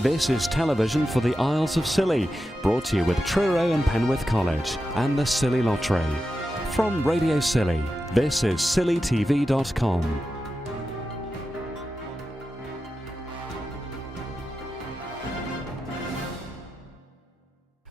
This is television for the Isles of Scilly, brought to you with Truro and Penwith College and the Scilly Lottery. From Radio Scilly, this is scillytv.com.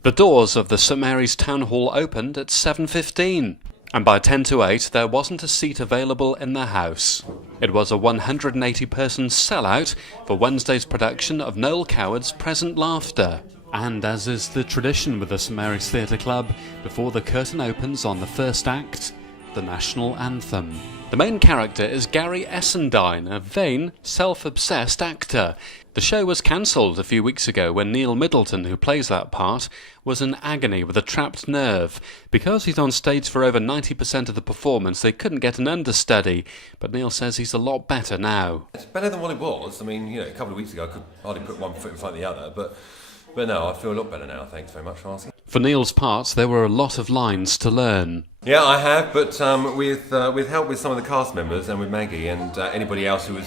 The doors of the St Mary's Town Hall opened at 7:15, and by 10 to 8 there wasn't a seat available in the house. It was a 180-person sellout for Wednesday's production of Noel Coward's Present Laughter. And as is the tradition with the St Mary's Theatre Club, before the curtain opens on the first act, the national anthem. The main character is Gary Essendine, a vain, self-obsessed actor. The show was cancelled a few weeks ago when Neil Middleton, who plays that part, was in agony with a trapped nerve. Because he's on stage for over 90% of the performance, they couldn't get an understudy, but Neil says he's a lot better now. It's better than what it was. I mean, a couple of weeks ago I could hardly put one foot in front of the other, but no, I feel a lot better now, thanks very much for asking. For Neil's part, there were a lot of lines to learn. Yeah, I have, but with help with some of the cast members and with Maggie and anybody else who would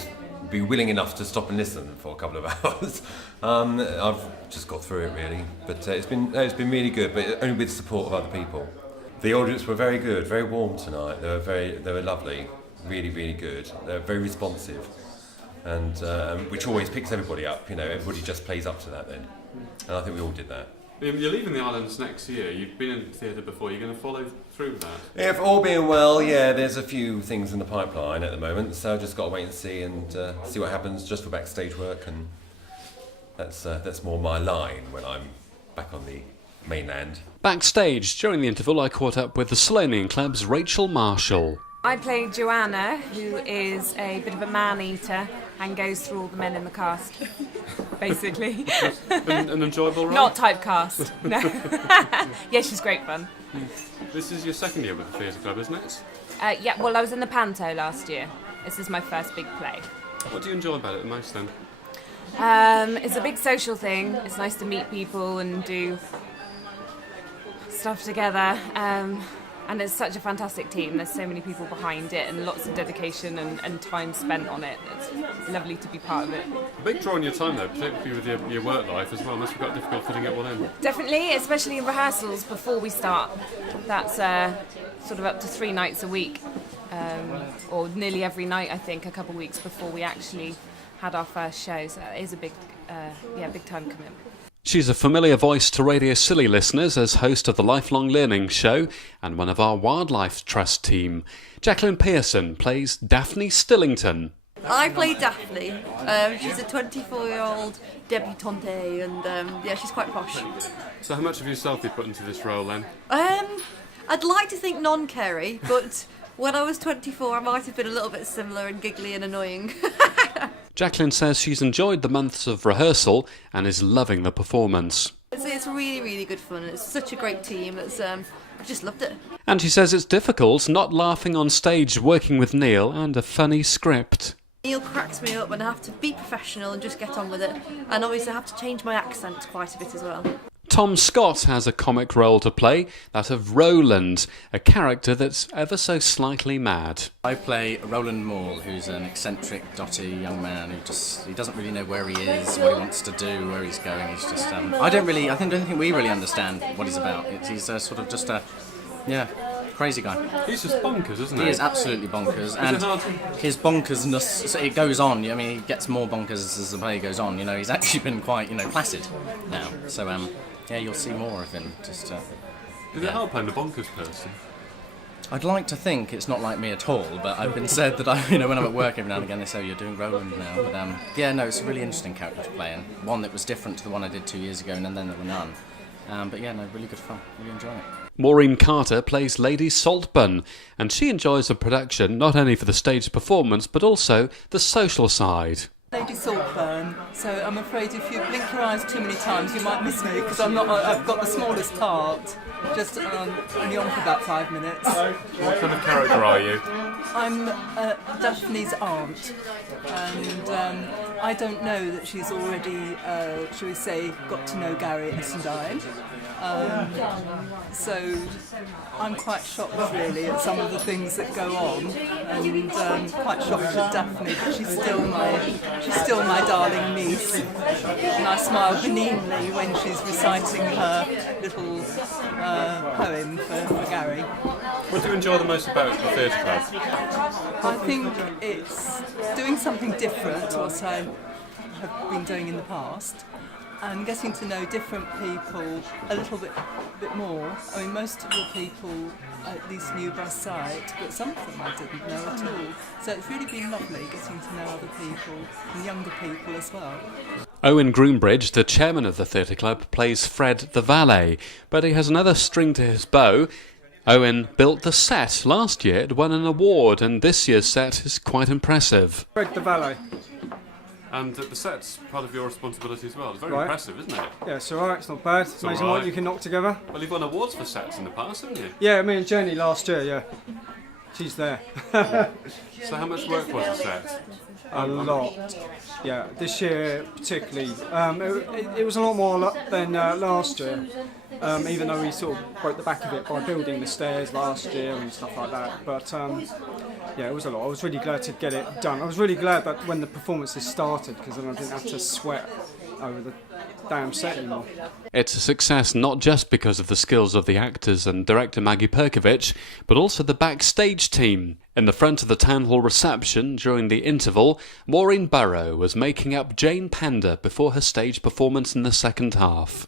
be willing enough to stop and listen for a couple of hours, I've just got through it really. But it's been really good, but only with the support of other people. The audience were very good, very warm tonight. They were lovely, really, really good. They're very responsive, and which always picks everybody up. Everybody just plays up to that then, and I think we all did that. You're leaving the islands next year. You've been in theatre before. You're going to follow through with that? If all being well, yeah, there's a few things in the pipeline at the moment, so I've just got to wait and see what happens just for backstage work, and that's more my line when I'm back on the mainland. Backstage, during the interval, I caught up with the Sloanian Club's Rachel Marshall. I play Joanna, who is a bit of a man-eater and goes through all the men in the cast, basically. An enjoyable role? Not typecast, no. Yeah, she's great fun. This is your second year with the theatre club, isn't it? Yeah, well, I was in the Panto last year. This is my first big play. What do you enjoy about it the most then? It's a big social thing. It's nice to meet people and do stuff together. And it's such a fantastic team. There's so many people behind it and lots of dedication and time spent on it. It's lovely to be part of it. A big draw on your time though, particularly with your work life as well. Must be quite difficult fitting it all in. Definitely, especially in rehearsals before we start. That's sort of up to 3 nights a week, or nearly every night I think, a couple of weeks before we actually had our first show. So it is a big time commitment. She's a familiar voice to Radio Scilly listeners as host of the Lifelong Learning Show and one of our Wildlife Trust team. Jacqueline Pearson plays Daphne Stillington. I play Daphne. She's a 24-year-old debutante and she's quite posh. So how much of yourself you put into this role then? I'd like to think non-Kerry, but when I was 24 I might have been a little bit similar and giggly and annoying. Jacqueline says she's enjoyed the months of rehearsal and is loving the performance. It's really, really good fun. It's such a great team. I've just loved it. And she says it's difficult not laughing on stage working with Neil and a funny script. Neil cracks me up and I have to be professional and just get on with it. And obviously I have to change my accent quite a bit as well. Tom Scott has a comic role to play, that of Roland, a character that's ever so slightly mad. I play Roland Maul, who's an eccentric, dotty young man who he doesn't really know where he is, what he wants to do, where he's going. He's just I don't think we really understand what he's about. He's sort of just a crazy guy. He's just bonkers, isn't he? He is absolutely bonkers, and his bonkersness, so it goes on. I mean, he gets more bonkers as the play goes on. He's actually been quite placid now. So yeah, you'll see more of him. Does it help playing the bonkers person? I'd like to think it's not like me at all, but I've been said that when I'm at work every now and again they say, you're doing Roland now. But it's a really interesting character to play, and one that was different to the one I did 2 years ago, and then there were none. Really good fun. Really enjoying it. Maureen Carter plays Lady Saltburn, and she enjoys the production not only for the stage performance but also the social side. Lady Saltburn, so I'm afraid if you blink your eyes too many times you might miss me because I've got the smallest part, just only on for about 5 minutes. What kind of character are you? I'm Daphne's aunt, and I don't know that she's already, shall we say, got to know Gary Essendine. So I'm quite shocked really at some of the things that go on, and quite shocked at Daphne, but she's still my darling niece. And I smile benignly when she's reciting her little poem for Gary. What do you enjoy the most about the theatre club? I think it's doing something different to what I have been doing in the past, and getting to know different people a little bit more. I mean, most of the people at least knew by sight, but some of them I didn't know at all. So it's really been lovely getting to know other people, and younger people as well. Owen Groombridge, the chairman of the theatre club, plays Fred the valet, but he has another string to his bow. Owen built the set. Last year it won an award, and this year's set is quite impressive. Fred the valet. And the set's part of your responsibility as well. It's very Right. impressive, isn't it? Yeah, it's alright, it's not bad. It's amazing what alright. you can knock together. Well, you've won awards for sets in the past, haven't you? Yeah, me and Jenny last year, yeah. She's there. So how much work was the set? A lot. Yeah, this year particularly. It was a lot more than last year, even though we sort of broke the back of it by building the stairs last year and stuff like that. But yeah, it was a lot. I was really glad to get it done. I was really glad that when the performances started, because then I didn't have to sweat over the damn set anymore. It's a success not just because of the skills of the actors and director Maggie Perkovich, but also the backstage team. In the front of the town hall reception during the interval, Maureen Burrow was making up Jane Panda before her stage performance in the second half.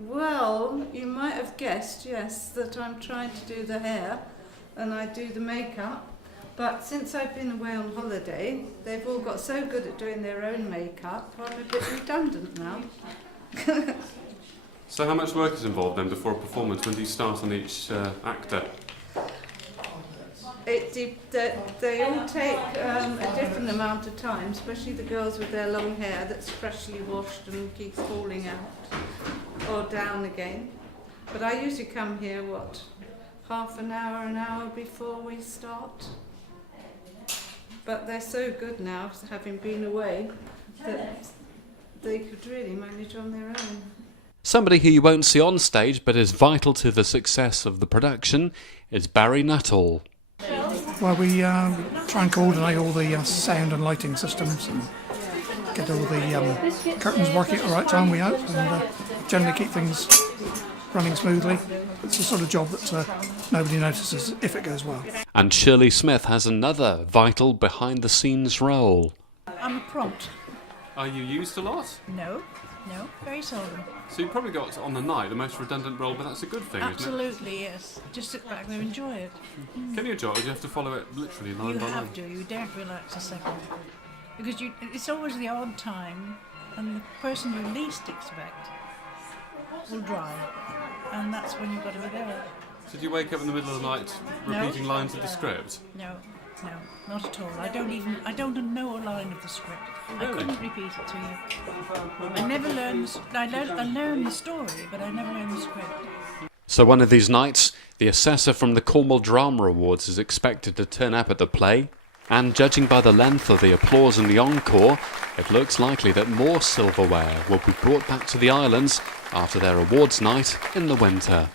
Well, you might have guessed, yes, that I'm trying to do the hair and I do the makeup. But since I've been away on holiday, they've all got so good at doing their own makeup, I'm a bit redundant now. So how much work is involved then before a performance? When do you start on each actor? They all take a different amount of time, especially the girls with their long hair that's freshly washed and keeps falling out or down again. But I usually come here, half an hour before we start. But they're so good now, having been away, that they could really manage on their own. Somebody who you won't see on stage but is vital to the success of the production is Barry Nuttall. Well, we try and coordinate all the sound and lighting systems and get all the curtains working at the right time, we hope, and generally keep things running smoothly. It's the sort of job that nobody notices if it goes well. And Shirley Smith has another vital behind-the-scenes role. I'm a prompt. Are you used a lot? No, very seldom. So you've probably got, on the night, the most redundant role, but that's a good thing, isn't Absolutely, yes. Just sit back there and enjoy it. it? Can you enjoy it, or do you have to follow it literally line You by line? have to. You daren't relax a second. Because it's always the odd time, and the person you least expect will drive. And that's when you've got to be there. So do you wake up in the middle of the night repeating lines of the script? No, not at all. I don't know a line of the script. Really? I couldn't repeat it to you. I never learned. I learned the story, but I never learned the script. So one of these nights, the assessor from the Cornwall Drama Awards is expected to turn up at the play, and judging by the length of the applause in the encore, it looks likely that more silverware will be brought back to the islands after their awards night in the winter.